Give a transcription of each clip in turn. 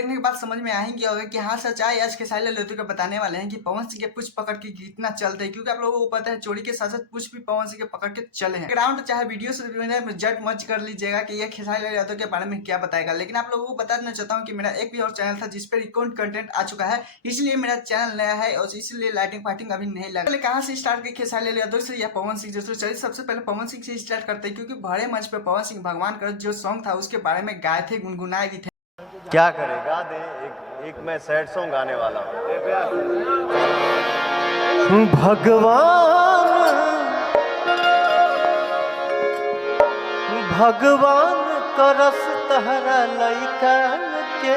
देखने के बाद समझ में आ ही गया होगा कि हाँ सच्चाई आज खेसारी लाल यादव के बताने वाले हैं कि पवन सिंह के पुछ पकड़ के कितना चलते हैं, क्योंकि आप लोगों को पता है चोरी के साथ साथ पुछ भी पवन सिंह के पकड़ के चले हैं। ग्राउंड चाहे वीडियो से जट मच कर लीजिएगा कि ये खेसारी लाल यादव के बारे में क्या बताएगा, लेकिन आप लोगों को बता देना चाहता हूँ कि मेरा एक भी और चैनल था जिसपे रिकॉर्ड कंटेंट आ चुका है, इसलिए मेरा चैनल नया है और इसलिए लाइटिंग फाइटिंग अभी नहीं लगा। कहाँ से स्टार्ट की खेसारी लाल यादव से या पवन सिंह जैसे, चलिए सबसे पहले पवन सिंह से स्टार्ट करते हैं, क्योंकि बड़े मंच पे पवन सिंह भगवान का जो सॉन्ग था उसके बारे में गाए थे, गुनगुनाए भी थे। क्या करेगा दे एक मैं सैड सॉन्ग गाने वाला हूँ। भगवान करस तहरा लइका के।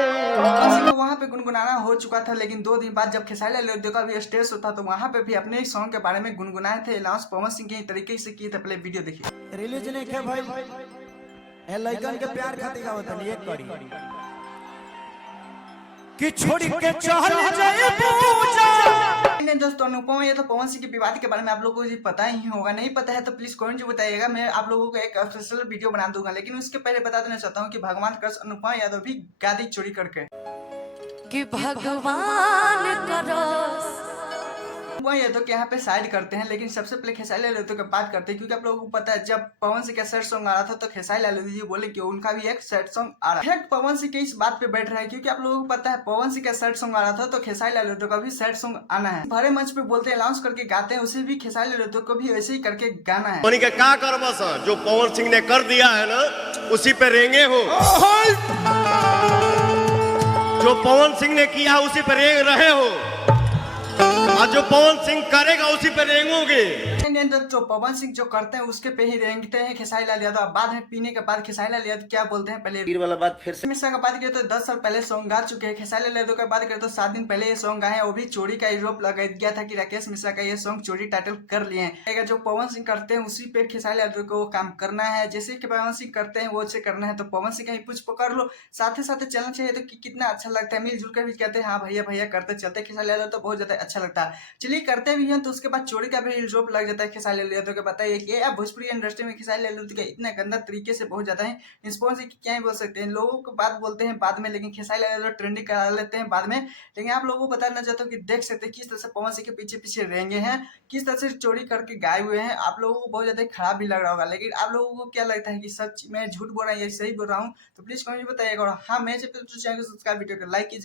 वहाँ पे गुनगुनाना हो चुका था, लेकिन 2 दिन बाद जब खेसारी लाल यादव का भी स्टेज शो था तो वहाँ पे भी अपने सॉन्ग के बारे में गुनगुनाए थे। अनाउंस पवन सिंह के तरीके से किए थे। पहले वीडियो देखिए। रिलीज नहीं के भाई ए लइकन के प्यार खातिर गावत नहीं एक करी कि छोड़ के चल जाए पूजा। दोस्तों अनुपम या तो पवन सिंह के विवाद के बारे में आप लोगों को पता ही होगा, नहीं पता है तो प्लीज कमेंट जो बताइएगा, मैं आप लोगों को एक स्पेशल वीडियो बना दूंगा। लेकिन उसके पहले बता देना चाहता हूँ कि भगवान कृष्ण अनुपम यादव भी गादी चोरी करके कि भगवान करो यादव के यहाँ पे साइड करते हैं, लेकिन सबसे पहले खेसारी लाल यादव की बात करते हैं, क्योंकि आप लोगों को पता है जब पवन सिंह का सैड सॉन्ग आ रहा था तो खेसारी लाल यादव जी बोले कि उनका भी एक सैड सॉन्ग आ रहा है। पवन सिंह के इस बात पे बैठ रहा है, क्योंकि आप लोगों को पता है पवन सिंह का सैड सॉन्ग आ रहा था तो खेसारी लाल यादव का भी सैड सॉन्ग आना है। बड़े मंच पे बोलते हैं, अनाउंस करके गाते हैं, उसे भी खेसारी लाल यादव को भी ऐसे ही करके गाना है। क्या कर बस जो पवन सिंह ने कर दिया है ना उसी पे रेंगे हो, जो पवन सिंह ने किया उसी पे रेंग रहे हो, और जो पवन सिंह करेगा उसी पे रेंगोगे। जो पवन सिंह जो करते हैं उसके पे ही रेंगते हैं खेसारी लाल यादव। बाद में पीने के बाद खेसारी लाल यादव क्या बोलते हैं, पहले वीर वाला बात फिर से मिश्रा का बात करें तो 10 साल पहले सॉन्ग गा चुके हैं। खेसारी लाल यादव का बात करें तो 7 दिन पहले ये सॉन्ग गाए हैं, वो भी चोरी का आरोप लगा गया था कि राकेश मिश्रा का ये सॉन्ग चोरी टाइटल कर लिए हैं। जो पवन सिंह करते हैं उसी पे खेसारी लाल यादव को काम करना है, जैसे कि पवन सिंह करते हैं वो अच्छे करना है। तो पवन सिंह का ही कुछ पकड़ लो, साथ ही साथ चलना चाहिए तो कितना अच्छा लगता है, मिलजुल कर भी कहते हैं हाँ भैया भैया करते चलते। खेसारी लाल यादव तो बहुत ज्यादा अच्छा लगता है। चलिए करते भी हैं तो उसके बाद चोरी का भी इल्जाम लग जाता है खेसारी लाल यादव को। बताइए कि अब भोजपुरी इंडस्ट्री में खेसारी लाल यादव का इतना गंदा तरीके से बहुत ज्यादा है रिस्पॉन्स क्या ही बोल सकते हैं। लोगों को बात बोलते हैं बाद में, लेकिन खेसारी लाल यादव ट्रेंडिंग करा लेते हैं बाद में। लेकिन आप लोगों को बताना चाहता हूँ कि देख सकते हैं किस तरह से पवन सिंह के पीछे पीछे रेंगे हैं, किस तरह से चोरी करके गाए हुए हैं। आप लोगों को बहुत ज्यादा खराब भी लग रहा होगा, लेकिन आप लोगों को क्या लगता है कि सच में झूठ बोल रहा है या सही बोल रहा हूँ, तो प्लीज कमेंट बताइएगा। और हाँ मैं चैनल को सब्सक्राइब, वीडियो को लाइक कीजिए।